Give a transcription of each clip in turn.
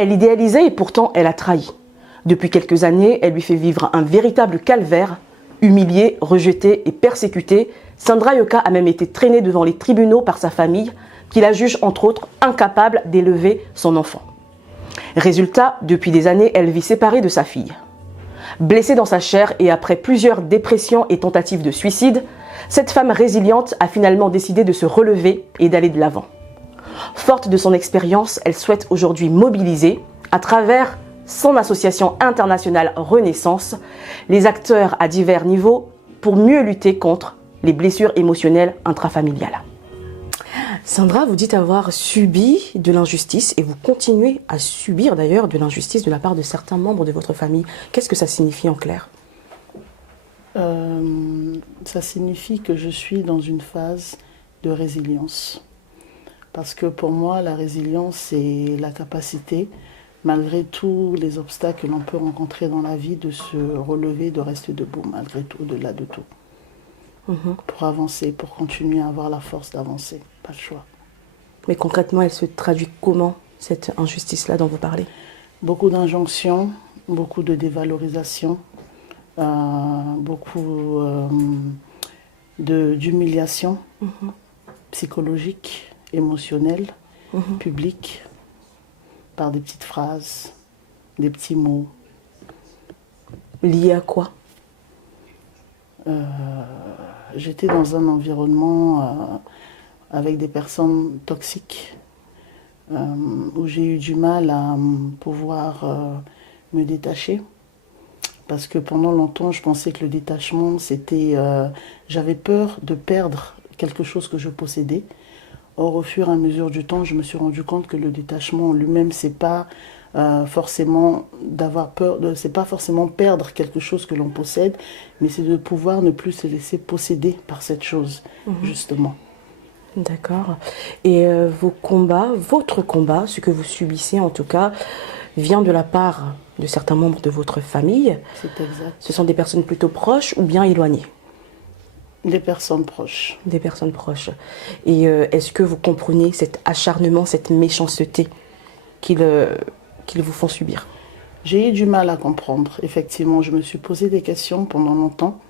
Elle idéalisait et pourtant elle a trahi. Depuis quelques années, elle lui fait vivre un véritable calvaire. Humiliée, rejetée et persécutée, Sandra Yoka a même été traînée devant les tribunaux par sa famille, qui la juge entre autres incapable d'élever son enfant. Résultat, depuis des années, elle vit séparée de sa fille. Blessée dans sa chair et après plusieurs dépressions et tentatives de suicide, cette femme résiliente a finalement décidé de se relever et d'aller de l'avant. Forte de son expérience, elle souhaite aujourd'hui mobiliser, à travers son association internationale Renaissance, les acteurs à divers niveaux pour mieux lutter contre les blessures émotionnelles intrafamiliales. Sandra, vous dites avoir subi de l'injustice et vous continuez à subir d'ailleurs de l'injustice de la part de certains membres de votre famille. Qu'est-ce que ça signifie en clair ? Ça signifie que je suis dans une phase de résilience. Parce que pour moi, la résilience, c'est la capacité, malgré tous les obstacles que l'on peut rencontrer dans la vie, de se relever, de rester debout, malgré tout, au-delà de tout. Pour avancer, pour continuer à avoir la force d'avancer. Pas le choix. Mais concrètement, elle se traduit comment, cette injustice-là dont vous parlez ? Beaucoup d'injonctions, beaucoup de dévalorisation, beaucoup d'humiliation psychologique, émotionnelle, publique, par des petites phrases, des petits mots. Lié à quoi ? J'étais dans un environnement avec des personnes toxiques où j'ai eu du mal à pouvoir me détacher. Parce que pendant longtemps, je pensais que le détachement, c'était... j'avais peur de perdre quelque chose que je possédais. Or, au fur et à mesure du temps, je me suis rendu compte que le détachement en lui-même, c'est pas forcément d'avoir peur, c'est pas forcément perdre quelque chose que l'on possède, mais c'est de pouvoir ne plus se laisser posséder par cette chose, justement. D'accord. Et vos combats, votre combat, ce que vous subissez en tout cas, vient de la part de certains membres de votre famille. C'est exact. Ce sont des personnes plutôt proches ou bien éloignées ? Des personnes proches. Des personnes proches. Et est-ce que vous comprenez cet acharnement, cette méchanceté qu'ils vous font subir ? J'ai eu du mal à comprendre. Effectivement, je me suis posé des questions pendant longtemps,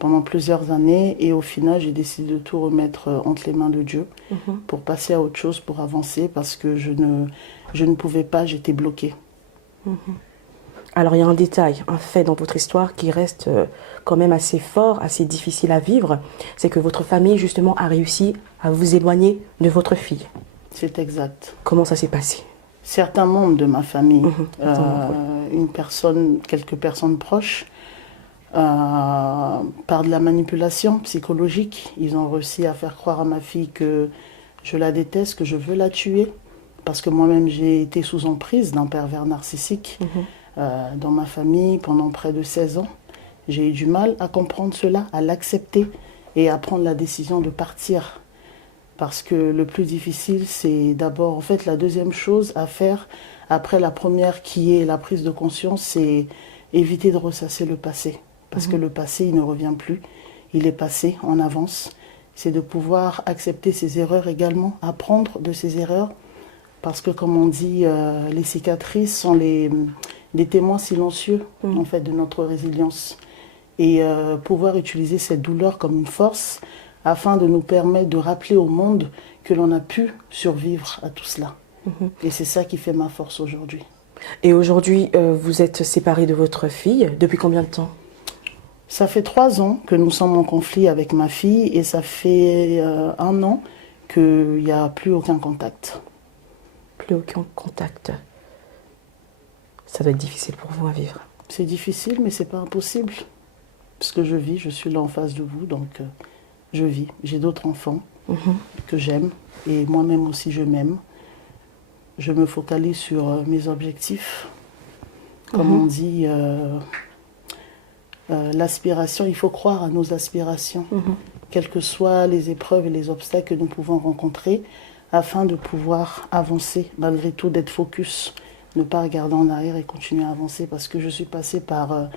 pendant plusieurs années, et au final, j'ai décidé de tout remettre entre les mains de Dieu pour passer à autre chose, pour avancer, parce que je ne pouvais pas, j'étais bloquée. Alors il y a un détail, un fait dans votre histoire qui reste quand même assez fort, assez difficile à vivre, c'est que votre famille justement a réussi à vous éloigner de votre fille. C'est exact. Comment ça s'est passé ? Certains membres de ma famille, quelques personnes proches, par de la manipulation psychologique, ils ont réussi à faire croire à ma fille que je la déteste, que je veux la tuer, parce que moi-même j'ai été sous emprise d'un pervers narcissique dans ma famille pendant près de 16 ans. J'ai eu du mal à comprendre cela, à l'accepter et à prendre la décision de partir. Parce que le plus difficile, c'est d'abord, en fait, la deuxième chose à faire, après la première qui est la prise de conscience, c'est éviter de ressasser le passé. Parce que le passé, il ne revient plus. Il est passé en avance. C'est de pouvoir accepter ses erreurs également, apprendre de ses erreurs. Parce que, comme on dit, les cicatrices sont les témoins silencieux, en fait, de notre résilience. Et pouvoir utiliser cette douleur comme une force, afin de nous permettre de rappeler au monde que l'on a pu survivre à tout cela. Et c'est ça qui fait ma force aujourd'hui. Et aujourd'hui, vous êtes séparée de votre fille. Depuis combien de temps ? Ça fait 3 ans que nous sommes en conflit avec ma fille et ça fait 1 an qu'il n'y a plus aucun contact. Plus aucun contact. Ça doit être difficile pour vous à vivre. C'est difficile, mais c'est pas impossible. Parce que je vis, je suis là en face de vous, donc... je vis, j'ai d'autres enfants que j'aime et moi-même aussi je m'aime. Je me focalise sur mes objectifs. Comme on dit, l'aspiration, il faut croire à nos aspirations, quelles que soient les épreuves et les obstacles que nous pouvons rencontrer, afin de pouvoir avancer, malgré tout, d'être focus, ne pas regarder en arrière et continuer à avancer. Parce que je suis passée par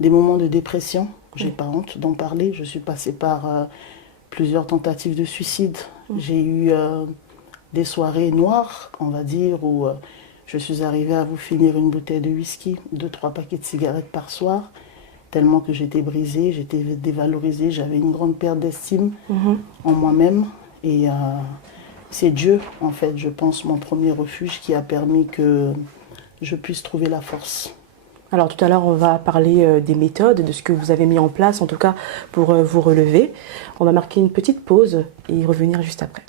des moments de dépression, j'ai pas honte d'en parler, je suis passée par... plusieurs tentatives de suicide. J'ai eu des soirées noires, on va dire, où Je suis arrivée à vous finir une bouteille de whisky, 2-3 paquets de cigarettes par soir, tellement que j'étais brisée, j'étais dévalorisée, j'avais une grande perte d'estime en moi-même. Et c'est Dieu, en fait, je pense, mon premier refuge qui a permis que je puisse trouver la force. Alors tout à l'heure, on va parler des méthodes, de ce que vous avez mis en place, en tout cas pour vous relever. On va marquer une petite pause et y revenir juste après.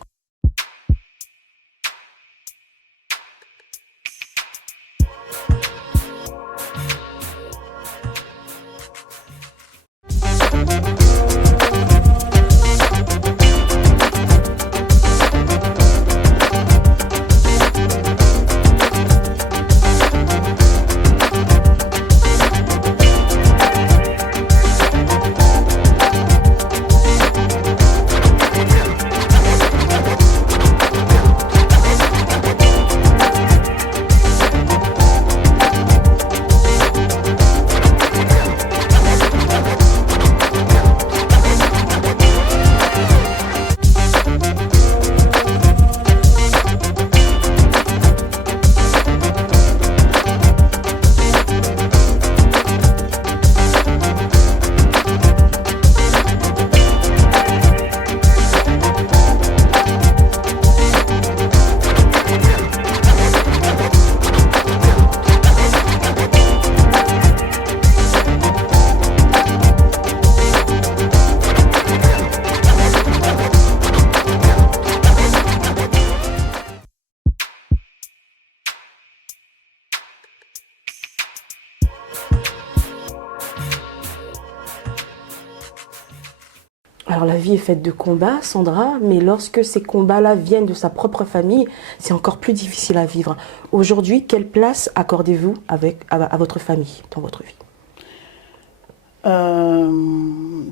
Alors la vie est faite de combats, Sandra, mais lorsque ces combats-là viennent de sa propre famille, c'est encore plus difficile à vivre. Aujourd'hui, quelle place accordez-vous à votre famille dans votre vie?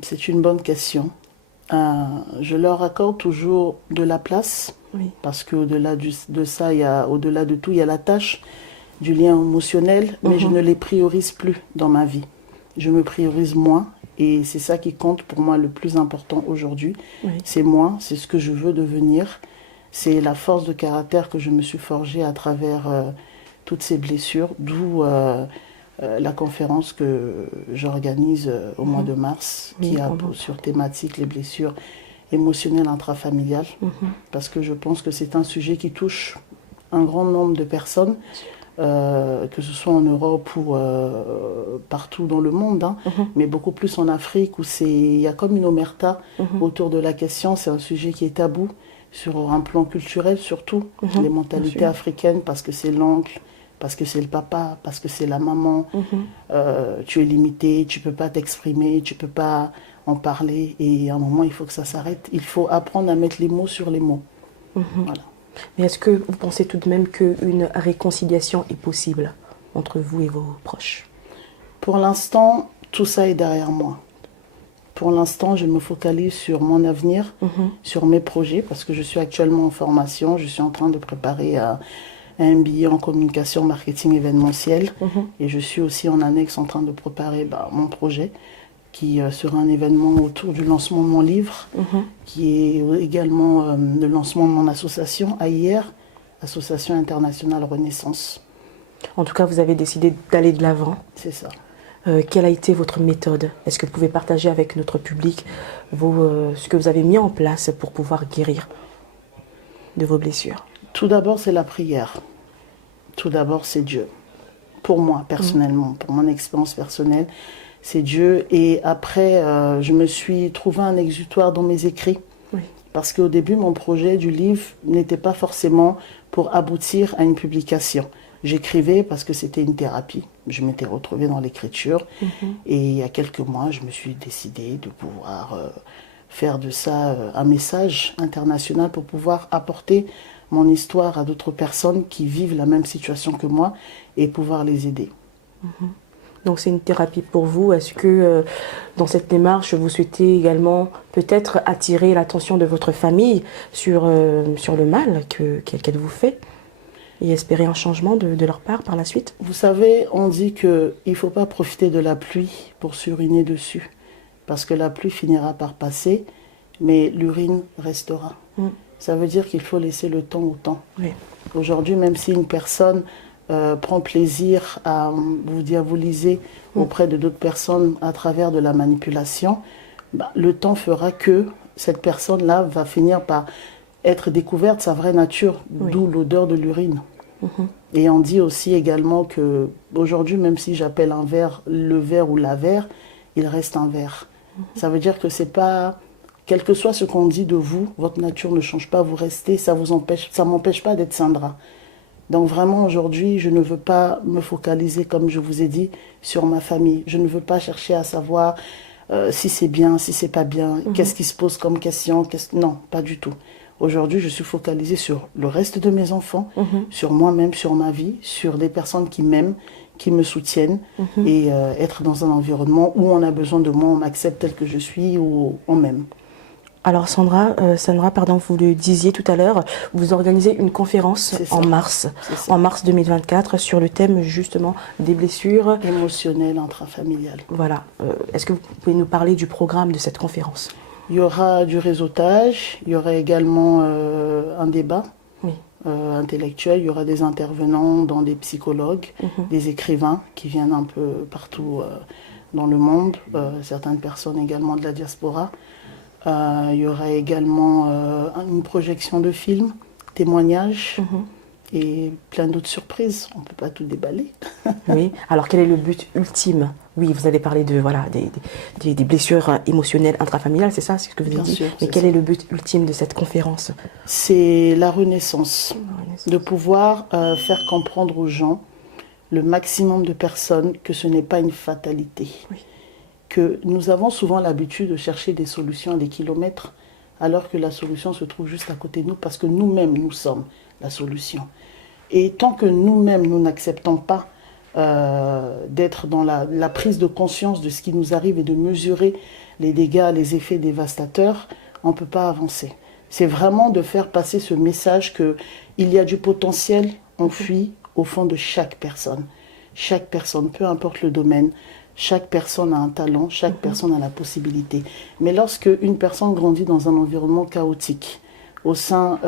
C'est une bonne question. Je leur accorde toujours de la place, Oui. parce qu'au-delà de ça, au-delà de tout, il y a la tâche du lien émotionnel, mais je ne les priorise plus dans ma vie. Je me priorise moi, et c'est ça qui compte pour moi le plus important aujourd'hui. Oui. C'est moi, c'est ce que je veux devenir, c'est la force de caractère que je me suis forgée à travers toutes ces blessures, d'où la conférence que j'organise au mois de mars, qui a sur thématique les blessures émotionnelles intrafamiliales, parce que je pense que c'est un sujet qui touche un grand nombre de personnes, que ce soit en Europe ou partout dans le monde, mais beaucoup plus en Afrique, où il y a comme une omerta autour de la question. C'est un sujet qui est tabou, sur un plan culturel surtout, les mentalités africaines, parce que c'est l'oncle, parce que c'est le papa, parce que c'est la maman. Tu es limité, tu ne peux pas t'exprimer, tu ne peux pas en parler, et à un moment il faut que ça s'arrête. Il faut apprendre à mettre les mots sur les mots. Voilà. Mais est-ce que vous pensez tout de même qu'une réconciliation est possible entre vous et vos proches? Pour l'instant, tout ça est derrière moi. Pour l'instant, je me focalise sur mon avenir, sur mes projets, parce que je suis actuellement en formation. Je suis en train de préparer un MBA en communication, marketing événementiel. Et je suis aussi en annexe en train de préparer mon projet, qui sera un événement autour du lancement de mon livre, qui est également le lancement de mon association, AIR, Association internationale Renaissance. En tout cas, vous avez décidé d'aller de l'avant. C'est ça. Quelle a été votre méthode? Est-ce que vous pouvez partager avec notre public ce que vous avez mis en place pour pouvoir guérir de vos blessures? Tout d'abord, c'est la prière. Tout d'abord, c'est Dieu. Pour moi, personnellement, pour mon expérience personnelle, c'est Dieu. Et après, je me suis trouvé un exutoire dans mes écrits. Oui. Parce qu'au début, mon projet du livre n'était pas forcément pour aboutir à une publication. J'écrivais parce que c'était une thérapie. Je m'étais retrouvée dans l'écriture. Et il y a quelques mois, je me suis décidée de pouvoir faire de ça un message international pour pouvoir apporter mon histoire à d'autres personnes qui vivent la même situation que moi et pouvoir les aider. Donc c'est une thérapie pour vous. Est-ce que dans cette démarche, vous souhaitez également peut-être attirer l'attention de votre famille sur le mal qu'elle vous fait et espérer un changement de leur part par la suite? Vous savez, on dit qu'il ne faut pas profiter de la pluie pour s'uriner dessus, parce que la pluie finira par passer, mais l'urine restera. Ça veut dire qu'il faut laisser le temps au temps. Oui. Aujourd'hui, même si une personne prend plaisir à vous diaboliser auprès de d'autres personnes à travers de la manipulation, le temps fera que cette personne-là va finir par être découverte sa vraie nature, d'où l'odeur de l'urine. Et on dit aussi également que aujourd'hui, même si j'appelle un verre le verre ou la verre, il reste un verre. Ça veut dire que c'est pas, quel que soit ce qu'on dit de vous, votre nature ne change pas, vous restez, ça m'empêche pas d'être Sandra. Donc vraiment aujourd'hui, je ne veux pas me focaliser, comme je vous ai dit, sur ma famille. Je ne veux pas chercher à savoir si c'est bien, si c'est pas bien, qu'est-ce qui se pose comme question. Non, pas du tout. Aujourd'hui, je suis focalisée sur le reste de mes enfants, sur moi-même, sur ma vie, sur des personnes qui m'aiment, qui me soutiennent et être dans un environnement où on a besoin de moi, on m'accepte tel que je suis ou on m'aime. Alors Sandra, vous le disiez tout à l'heure, vous organisez une conférence en mars 2024 sur le thème justement des blessures émotionnelles intrafamiliales. Voilà. Est-ce que vous pouvez nous parler du programme de cette conférence? Il y aura du réseautage, il y aura également un débat intellectuel, il y aura des intervenants, dont des psychologues, des écrivains qui viennent un peu partout dans le monde, certaines personnes également de la diaspora. Il y aura également une projection de films, témoignages et plein d'autres surprises. On ne peut pas tout déballer. Oui, alors quel est le but ultime? Oui, vous allez parler de, des blessures émotionnelles intrafamiliales, c'est ça, c'est ce que vous avez dit. Sûr, mais quel est le but ultime de cette conférence? C'est la renaissance, de pouvoir faire comprendre aux gens, le maximum de personnes, que ce n'est pas une fatalité. Oui. Que nous avons souvent l'habitude de chercher des solutions à des kilomètres, alors que la solution se trouve juste à côté de nous, parce que nous-mêmes, nous sommes la solution. Et tant que nous-mêmes, nous n'acceptons pas d'être dans la prise de conscience de ce qui nous arrive et de mesurer les dégâts, les effets dévastateurs, on ne peut pas avancer. C'est vraiment de faire passer ce message qu'il y a du potentiel enfoui au fond de chaque personne. Chaque personne, peu importe le domaine, chaque personne a un talent, chaque personne a la possibilité. Mais lorsque une personne grandit dans un environnement chaotique, au sein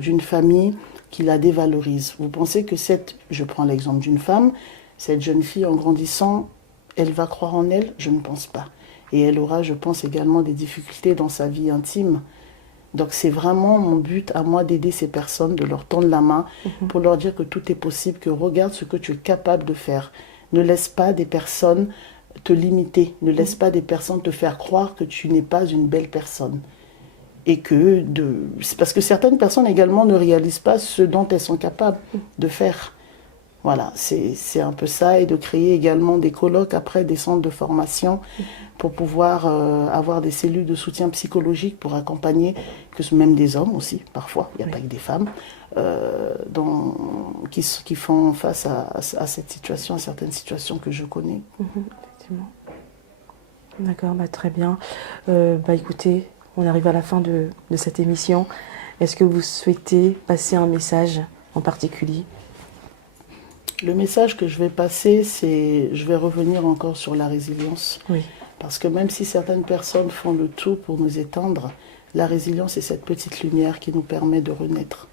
d'une famille qui la dévalorise, vous pensez que je prends l'exemple d'une femme, cette jeune fille en grandissant, elle va croire en elle? Je ne pense pas. Et elle aura, je pense, également des difficultés dans sa vie intime. Donc c'est vraiment mon but à moi d'aider ces personnes, de leur tendre la main pour leur dire que tout est possible, que regarde ce que tu es capable de faire. Ne laisse pas des personnes te limiter, ne laisse pas des personnes te faire croire que tu n'es pas une belle personne. Et c'est parce que certaines personnes également ne réalisent pas ce dont elles sont capables de faire. Voilà, c'est un peu ça, et de créer également des colloques, après des centres de formation pour pouvoir avoir des cellules de soutien psychologique pour accompagner, même des hommes aussi, parfois, il n'y a pas que des femmes, qui font face à cette situation, à certaines situations que je connais. Effectivement. D'accord, très bien. Écoutez, on arrive à la fin de cette émission. Est-ce que vous souhaitez passer un message en particulier? Le message que je vais passer, je vais revenir encore sur la résilience. Oui. Parce que même si certaines personnes font le tout pour nous éteindre, la résilience est cette petite lumière qui nous permet de renaître.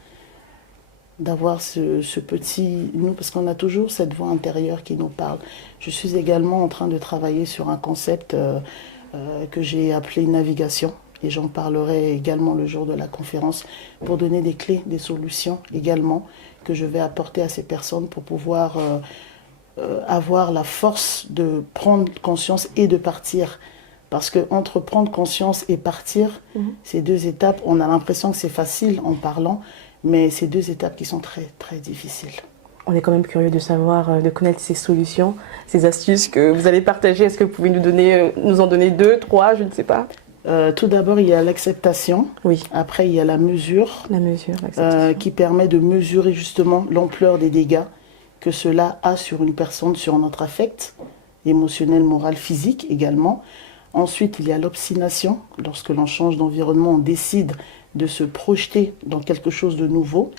D'avoir ce petit nous, parce qu'on a toujours cette voix intérieure qui nous parle. Je suis également en train de travailler sur un concept que j'ai appelé navigation, et j'en parlerai également le jour de la conférence, pour donner des clés, des solutions également que je vais apporter à ces personnes pour pouvoir avoir la force de prendre conscience et de partir. Parce qu'entre prendre conscience et partir, ces deux étapes, on a l'impression que c'est facile en parlant, mais c'est deux étapes qui sont très, très difficiles. On est quand même curieux de savoir, de connaître ces solutions, ces astuces que vous allez partager. Est-ce que vous pouvez nous en donner 2, 3, je ne sais pas? Tout d'abord, il y a l'acceptation. Oui. Après, il y a la mesure. La mesure, l'acceptation. Qui permet de mesurer justement l'ampleur des dégâts que cela a sur une personne, sur notre affect, émotionnel, moral, physique également. Ensuite, il y a l'obstination. Lorsque l'on change d'environnement, on décide de se projeter dans quelque chose de nouveau.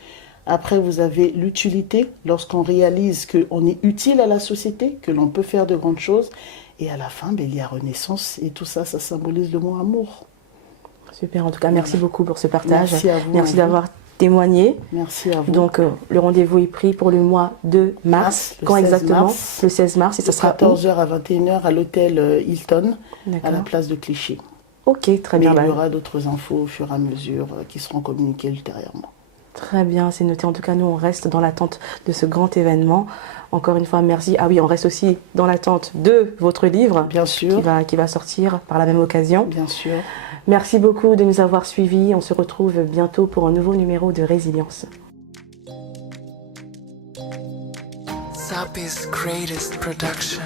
Après, vous avez l'utilité, lorsqu'on réalise qu'on est utile à la société, que l'on peut faire de grandes choses. Et à la fin, il y a renaissance. Et tout ça, ça symbolise le mot amour. Super, en tout cas, merci beaucoup pour ce partage. Merci à vous. Merci d'avoir témoigner. Merci à vous. Donc, le rendez-vous est pris pour le mois de mars. Le Quand 16 exactement? mars. Le 16 mars. Et ça De sera où? 14h à 21h à l'hôtel Hilton, à la D'accord. place de Clichy. Ok, très Mais bien. il y Bah, aura d'autres infos au fur et à mesure qui seront communiquées ultérieurement. très bien, c'est noté. En tout cas, nous, on reste dans l'attente de ce grand événement. Encore une fois, merci. Ah oui, on reste aussi dans l'attente de votre livre Bien sûr, qui va sortir par la même occasion. bien sûr. Merci beaucoup de nous avoir suivis. On se retrouve bientôt pour un nouveau numéro de Résilience. Sapi's greatest production.